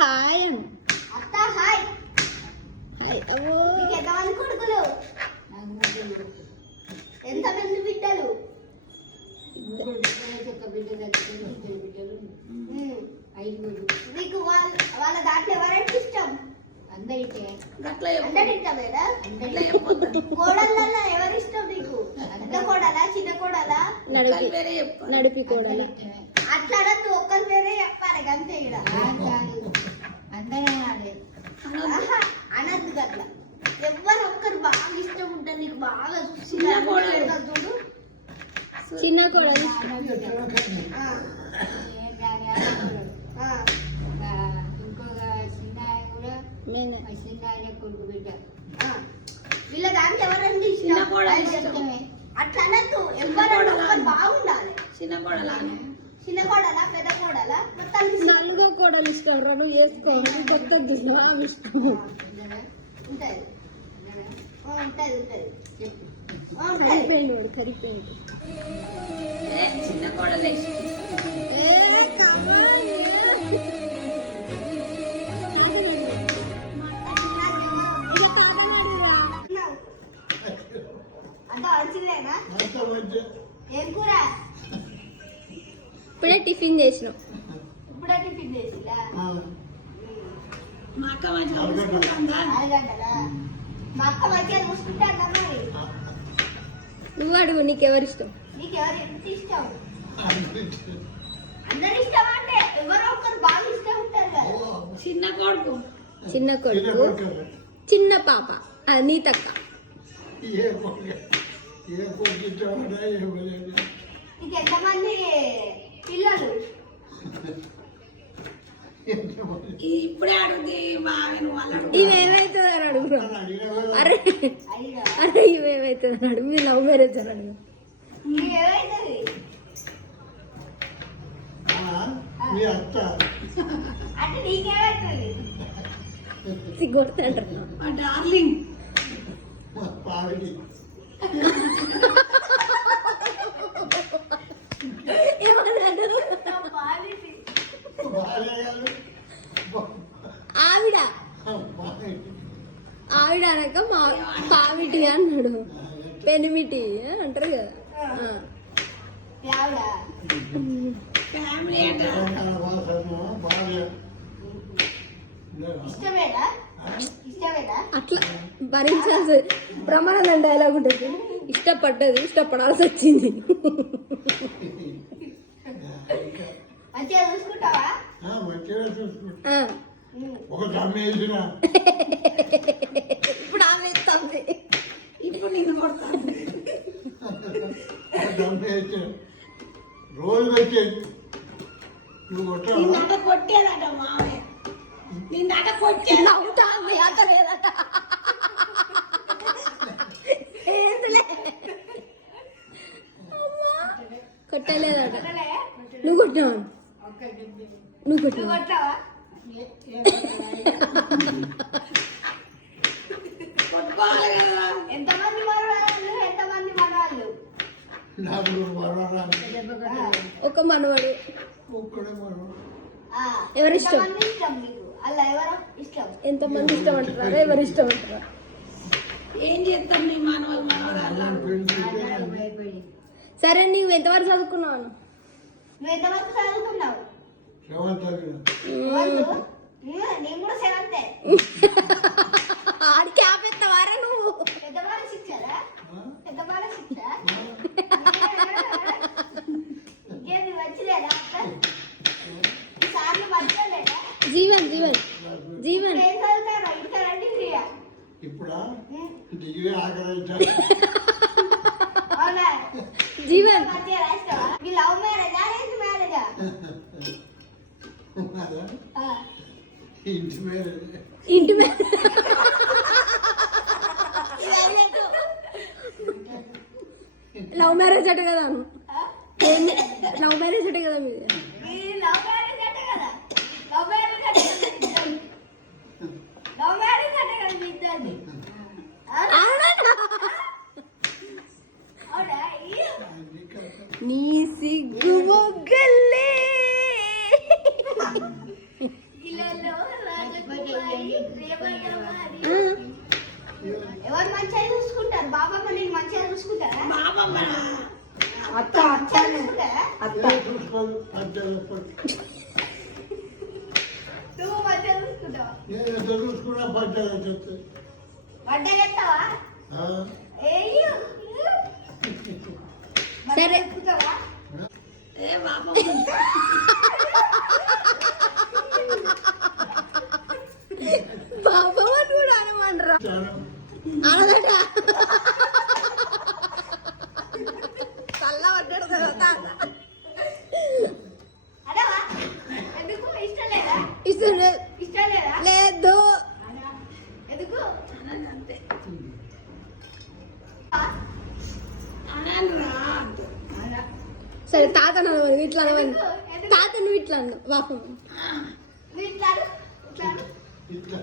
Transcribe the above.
Hi అను. అత్త hi. Hi. అవో నీకు ఎంతమంది కొడుకులు? ఎంతమంది బిడ్డలు? నీకు వాళ్ళ దాంట్లో ఎవరంటే ఇష్టం? అందరికీ ఇష్టమేనా? కోడళ్ళల్లో ఎవరు ఇష్టం నీకు? పెద్ద కోడలా చిన్న కోడలా? నడిపి కోడల. అట్లా అనద్దు, ఒక్కరి పేరే చెప్పాలి అంతే. ఇక్కడ అనద్దు అట్లా. ఎవరు ఒక్కరు బాగా ఇష్టం ఉంటారు నీకు, బాగా చూడు. చిన్న కోడలు. వీళ్ళ దాంట్లో ఎవరండి ఇష్టం? అట్లా అనద్దు, ఎవరు బాగుండాలి. చిన్న కోడలా పెద్ద కోడలా? మొత్తానికి నలుగో కోడలు ఇష్టం. రెండు వేసుకోండి కొత్తది ఇష్టం ఉంటది. కరిపోయింది కరిపోయింది. చిన్న కోడలే ఏం కూర? ఇప్పుడే టిఫిన్ చేసినాం. ఇప్పుడే టిఫిన్ చేసిలా? మా అక్క మంచిగా చూసుకుంటుందా? మా అక్క మంచిగా చూసుకుంటా మరి. నువ్వు అడుగు, నీకెవరు ఇష్టం? నీకెవరు ఎంత ఇష్టం? అందరు ఇష్టం అంటే ఎవరో ఒకరు బాగా ఇష్టం ఉంటారు కదా. చిన్న కొడుకు చిన్న పాప నీ తక్క. నీకు ఎంతమంది పిల్లలు? ఇప్పుడే అడిగితే ఇవేమైతుంది అని అడుగు. అరే అరే ఇవేమైతుంది అని అడుగు. మీ లవ్ మ్యారేజ్ అని అడుగు. ఏమైతుంది? అంటే నీకేమైతుంది? సిగ్గొడతాంటారు డార్లింగ్. ఆవిడ ఆవిడ అనక మా పావిటి అన్నాడు. పెనిమిటి అంటారు కదా. ఫ్యామిలీ అట్లా భరించాల్సి ప్రమాణం డైలాగ్ ఉంటుంది. ఇష్టపడ్డది ఇష్టపడాల్సి వచ్చింది. మంచిగా చూసుకుంటావా? ఇప్పుడు ఆమె ఇస్తుంది. ఇప్పుడు నేను కొడతాను. రోజు వచ్చేది నువ్వు కొట్టేదట మామయ్య. నిన్నట కొట్టేది. నవ్వుతాంది అత లేదట. కొట్టలేదట. నువ్వు కొట్టావు. నువ్వు కొట్టావా? కొట్టుకోవాలి కదా. ఎంతమంది మనవాళ్ళు? ఎంతమంది మనవాళ్ళు? ఒక మనవాడు. ఎవరు ఇష్టం? నీకు? అలా ఎవరు ఇష్టం? ఎంతమంది ఇష్టం అంటారా? ఎవరు ఇష్టం అంటారా? ఏం చేస్తాం నీ మనవరాలు? సరే నువ్వు ఎంతవరకు చదువుకున్నావు? నువ్వు ఎంతవరకు చదువుకున్నావు? నేను కూడా సెవెంతే. ఆడికి ఆపేస్తావారా నువ్వు? పెద్దవాళ్ళ శిక్షరా? పెద్దవాళ్ళ శిక్ష ఇంకేది వచ్చిలేదా? సార్లు మంచిలేదా? జీవన్ జీవన్ జీవన్ ఏం చదువుతారా? ఇంకా రండి క్రియ. ఇప్పుడా డిగ్రీ ఆఖరి అవునా? జీవన్ మంచిగా రాస్తావా? మీ లవ్ మ్యారేజా అరేంజ్ మ్యారేజా? ఇంటి మీద ఇంటి మీద లవ్ మ్యారేజ్ అట కదా. లవ్ మ్యారేజ్ అట కదా మీది. లవ్ మ్యారేజ్ అంటే కదా. లవ్ మ్యారేజ్ అంటే లవ్ మ్యారేజ్ అంటే కదా మీ ఇద్దరిది. అవునా? నీ సిగ్గు మొగ్గల్లే కిలోలో పంచాలి పట్టు నువ్వు మధ్య చూసుకుంటావా నేను ఎంత చూసుకున్నా పంచాలి చెప్తే వంట చేస్తావా ఏయ్యో. సరే. మధ్య చూసుకుంటావా? ఏ పాపం పాపం అని కూడా అనమంటారు చాలా అనదట చల్ల పడ్డాడు తర్వాత అడవా? ఎందుకు ఇష్టం లేదా? ఇష్టం లేదు. ఇష్టం లేదా? లేదు ఎందుకు? అనని అంతే ఆ? అనరా అలా. సరే తాత అనవని ఇట్లా అనవని ఎందుకు? ఎందుకు? తాత నువ్వు ఇట్లా అన్నావు పాపం నువ్వు ఇట్లా అను, ఇట్లా అను. ఇట్లా